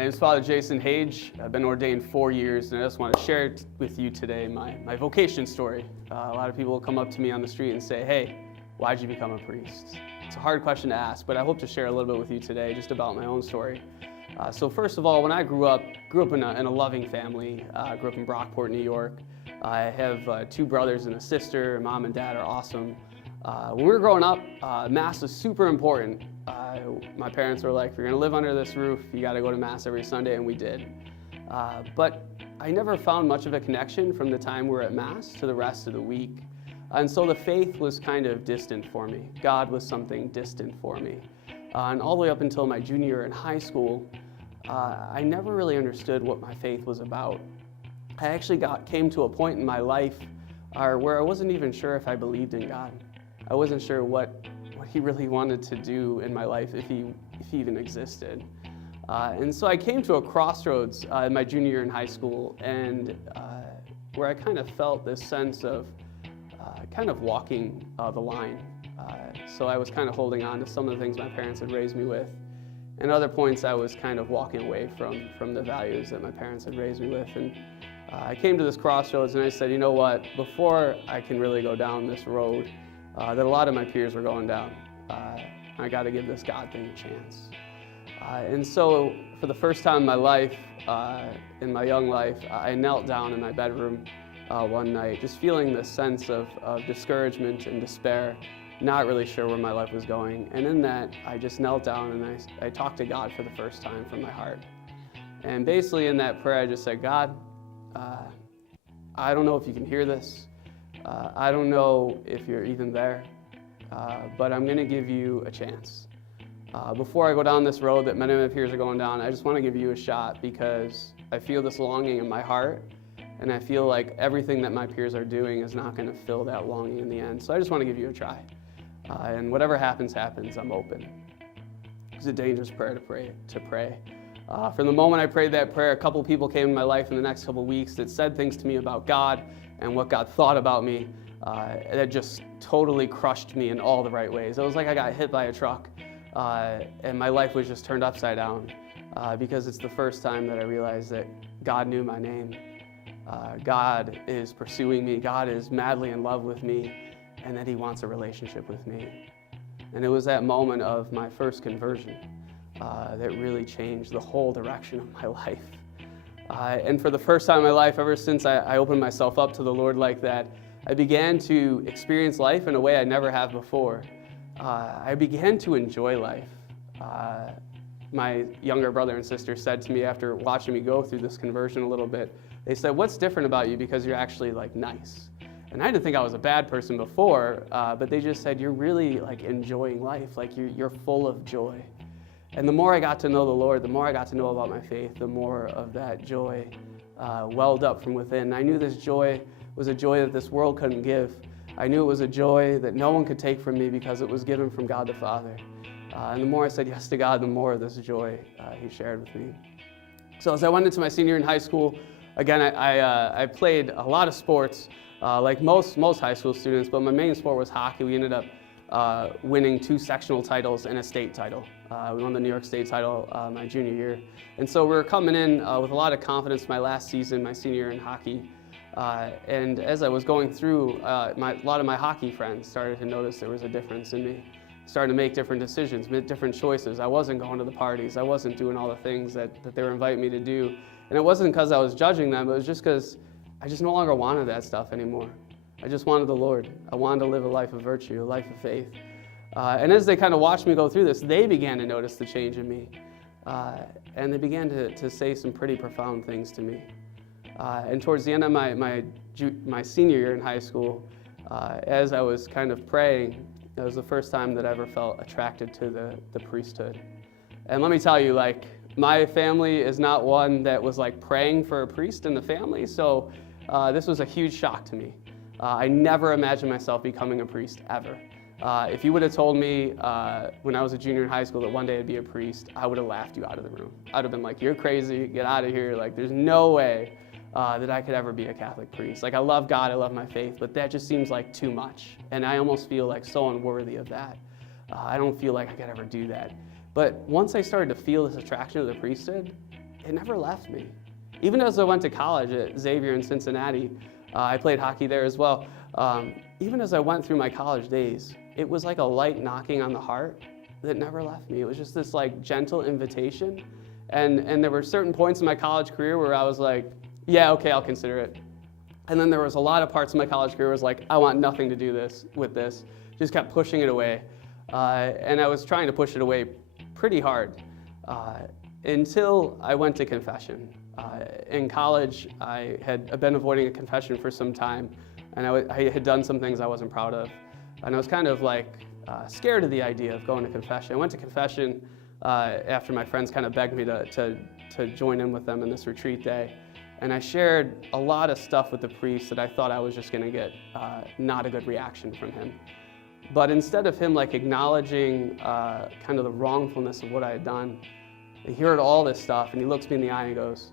name is Father Jason Hage. I've been ordained 4 years, and I just want to share with you today my vocation story. A lot of people will come up to me on the street and say, hey, why'd you become a priest? It's a hard question to ask, but I hope to share a little bit with you today just about my own story. So first of all, when I grew up in a loving family. Grew up in Brockport, New York. I have 2 brothers and a sister. Mom and dad are awesome. When we were growing up, Mass was super important. My parents were like, if you're going to live under this roof, you got to go to Mass every Sunday, and we did. But I never found much of a connection from the time we were at Mass to the rest of the week. And so the faith was kind of distant for me. God was something distant for me. And all the way up until my junior year in high school, I never really understood what my faith was about. I actually came to a point in my life where I wasn't even sure if I believed in God. I wasn't sure what he really wanted to do in my life, if he even existed. And so I came to a crossroads in my junior year in high school, and where I kind of felt this sense of kind of walking the line. So I was kind of holding on to some of the things my parents had raised me with. And other points I was kind of walking away from the values that my parents had raised me with. And I came to this crossroads and I said, you know what, before I can really go down this road that a lot of my peers were going down, I got to give this God thing a chance. And so for the first time in my life, in my young life, I knelt down in my bedroom one night, just feeling this sense of discouragement and despair, not really sure where my life was going. And in that, I just knelt down and I talked to God for the first time from my heart. And basically in that prayer, I just said, God, I don't know if you can hear this. I don't know if you're even there, but I'm going to give you a chance. Before I go down this road that many of my peers are going down, I just want to give you a shot because I feel this longing in my heart, and I feel like everything that my peers are doing is not going to fill that longing in the end. So I just want to give you a try. And whatever happens, happens. I'm open. It's a dangerous prayer to pray. From the moment I prayed that prayer, a couple people came in my life in the next couple weeks that said things to me about God and what God thought about me that just totally crushed me in all the right ways. It was like I got hit by a truck and my life was just turned upside down because it's the first time that I realized that God knew my name. God is pursuing me. God is madly in love with me, and that he wants a relationship with me. And it was that moment of my first conversion that really changed the whole direction of my life. And for the first time in my life, ever since I opened myself up to the Lord like that, I began to experience life in a way I never have before. I began to enjoy life. My younger brother and sister said to me after watching me go through this conversion a little bit, they said, what's different about you because you're actually like nice? And I didn't think I was a bad person before, but they just said, you're really like enjoying life, like you're full of joy. And the more I got to know the Lord, the more I got to know about my faith, the more of that joy welled up from within. I knew this joy was a joy that this world couldn't give. I knew it was a joy that no one could take from me because it was given from God the Father. And the more I said yes to God, the more of this joy he shared with me. So as I went into my senior year in high school, again, I played a lot of sports, like most high school students, but my main sport was hockey. We ended up winning 2 sectional titles and a state title. We won the New York State title my junior year. And so we were coming in with a lot of confidence my last season, my senior year in hockey. And as I was going through, a lot of my hockey friends started to notice there was a difference in me. Started to make different decisions, make different choices. I wasn't going to the parties. I wasn't doing all the things that they were inviting me to do. And it wasn't because I was judging them. It was just because I just no longer wanted that stuff anymore. I just wanted the Lord. I wanted to live a life of virtue, a life of faith. And as they kind of watched me go through this, they began to notice the change in me. And they began to say some pretty profound things to me. And towards the end of my senior year in high school, as I was kind of praying, it was the first time that I ever felt attracted to the priesthood. And let me tell you, like, my family is not one that was like praying for a priest in the family, so this was a huge shock to me. I never imagined myself becoming a priest ever. If you would have told me when I was a junior in high school that one day I'd be a priest, I would have laughed you out of the room. I'd have been like, you're crazy, get out of here. Like, there's no way that I could ever be a Catholic priest. Like, I love God, I love my faith, but that just seems like too much. And I almost feel like so unworthy of that. I don't feel like I could ever do that. But once I started to feel this attraction to the priesthood, it never left me. Even as I went to college at Xavier in Cincinnati, I played hockey there as well. Even as I went through my college days, it was like a light knocking on the heart that never left me. It was just this like gentle invitation. And there were certain points in my college career where I was like, yeah, okay, I'll consider it. And then there was a lot of parts of my college career where I was like, I want nothing to do with this. Just kept pushing it away. And I was trying to push it away pretty hard until I went to confession. In college, I had been avoiding a confession for some time, and I had done some things I wasn't proud of. And I was kind of like scared of the idea of going to confession. I went to confession after my friends kind of begged me to join in with them in this retreat day. And I shared a lot of stuff with the priest that I thought I was just going to get not a good reaction from him. But instead of him like acknowledging kind of the wrongfulness of what I had done, he heard all this stuff and he looks me in the eye and he goes,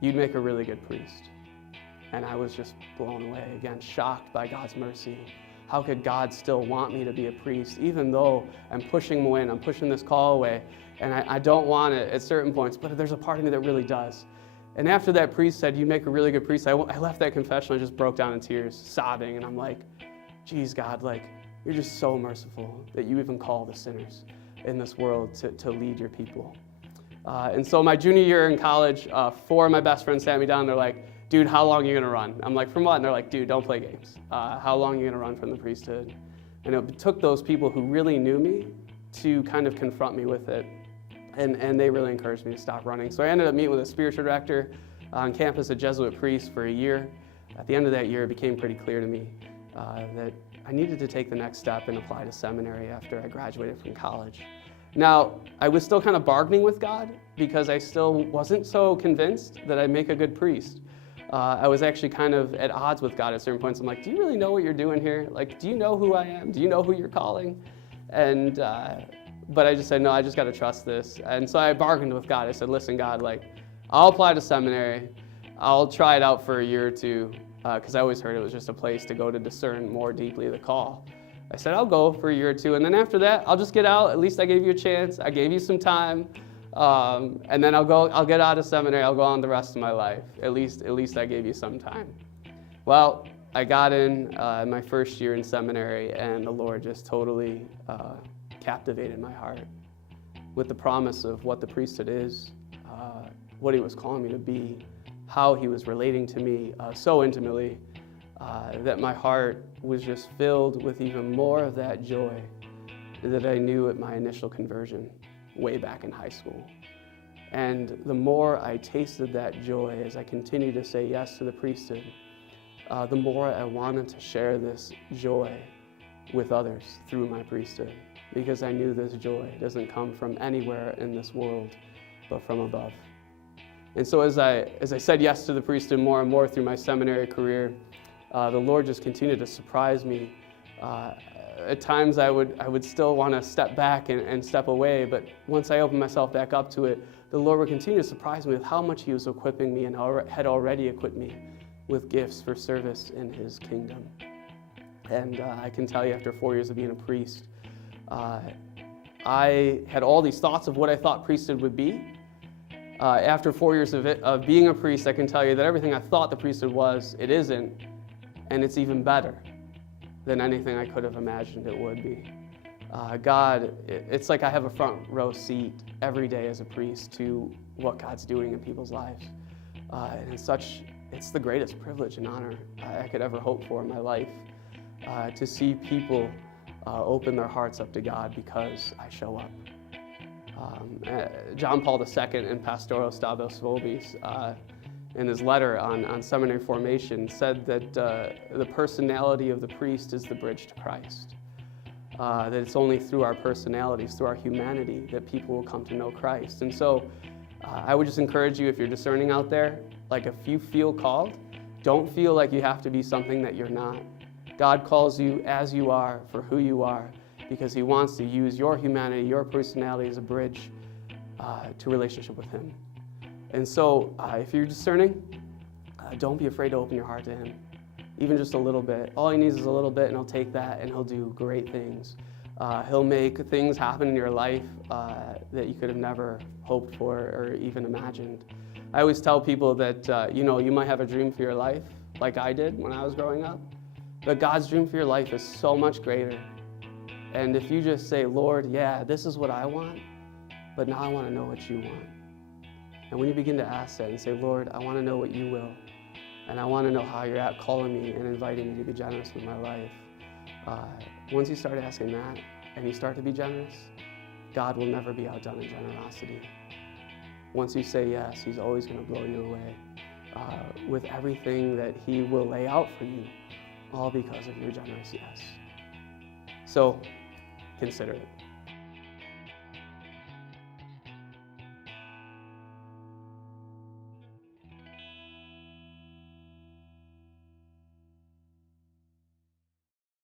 "You'd make a really good priest." And I was just blown away, again, shocked by God's mercy. How could God still want me to be a priest, even though I'm pushing him away and I'm pushing this call away, and I don't want it at certain points, but there's a part of me that really does. And after that priest said, "You make a really good priest," I left that confession, I just broke down in tears, sobbing, and I'm like, geez, God, like, you're just so merciful that you even call the sinners in this world to lead your people. And so my junior year in college, 4 of my best friends sat me down, they're like, "Dude, how long are you gonna run?" I'm like, "From what?" And they're like, "Dude, don't play games. How long are you gonna run from the priesthood?" And it took those people who really knew me to kind of confront me with it. And they really encouraged me to stop running. So I ended up meeting with a spiritual director on campus, a Jesuit priest, for a year. At the end of that year, it became pretty clear to me that I needed to take the next step and apply to seminary after I graduated from college. Now, I was still kind of bargaining with God because I still wasn't so convinced that I'd make a good priest. I was actually kind of at odds with God at certain points. I'm like, do you really know what you're doing here? Like, do you know who I am? Do you know who you're calling? And but I just said, no, I just got to trust this. And so I bargained with God. I said, listen, God, like, I'll apply to seminary. I'll try it out for a year or two, because I always heard it was just a place to go to discern more deeply the call. I said, I'll go for a year or two, and then after that, I'll just get out. At least I gave you a chance. I gave you some time, and then I'll get out of seminary. I'll go on the rest of my life. At least I gave you some time. Well, I got in my first year in seminary, and the Lord just totally captivated my heart with the promise of what the priesthood is, what he was calling me to be, how he was relating to me so intimately that my heart was just filled with even more of that joy that I knew at my initial conversion way back in high school. And the more I tasted that joy as I continued to say yes to the priesthood, the more I wanted to share this joy with others through my priesthood, because I knew this joy doesn't come from anywhere in this world, but from above. And so as I said yes to the priesthood more and more through my seminary career, the Lord just continued to surprise me. At times I would still want to step back and step away, but once I opened myself back up to it, the Lord would continue to surprise me with how much he was equipping me and had already equipped me with gifts for service in his kingdom. And I can tell you, after 4 years of being a priest, I had all these thoughts of what I thought priesthood would be. After 4 years of being a priest, I can tell you that everything I thought the priesthood was, it isn't, and it's even better than anything I could have imagined it would be. God, it's like I have a front row seat every day as a priest to what God's doing in people's lives. And it's the greatest privilege and honor I could ever hope for in my life, to see people open their hearts up to God because I show up. John Paul II in Pastoral Stabos Vobis, in his letter on seminary formation, said that the personality of the priest is the bridge to Christ. That it's only through our personalities, through our humanity, that people will come to know Christ. And so I would just encourage you, if you're discerning out there, like if you feel called, don't feel like you have to be something that you're not. God calls you as you are, for who you are, because he wants to use your humanity, your personality as a bridge to relationship with him. And so if you're discerning, don't be afraid to open your heart to him, even just a little bit. All he needs is a little bit, and he'll take that and he'll do great things. He'll make things happen in your life that you could have never hoped for or even imagined. I always tell people that, you might have a dream for your life, like I did when I was growing up, but God's dream for your life is so much greater. And if you just say, Lord, yeah, this is what I want, but now I want to know what you want. And when you begin to ask that and say, Lord, I want to know what you will, and I want to know how you're at calling me and inviting me to be generous with my life, once you start asking that and you start to be generous, God will never be outdone in generosity. Once you say yes, he's always going to blow you away with everything that he will lay out for you, all because of your generous yes. So consider it.